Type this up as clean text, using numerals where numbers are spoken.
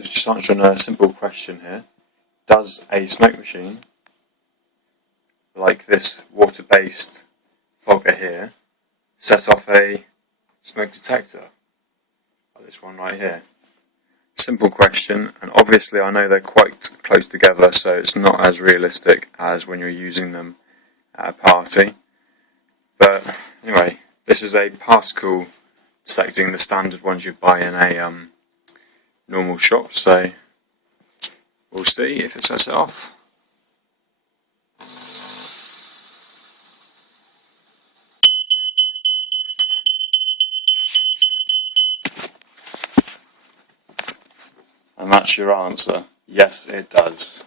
Just answering a simple question here. Does a smoke machine, like this water-based fogger here, set off a smoke detector? Like this one right here. Simple question, and obviously I know they're quite close together, so it's not as realistic as when you're using them at a party. But anyway, this is a particle detecting, the standard ones you buy in a normal shop, so we'll see if it sets it off. And that's your answer. Yes, it does.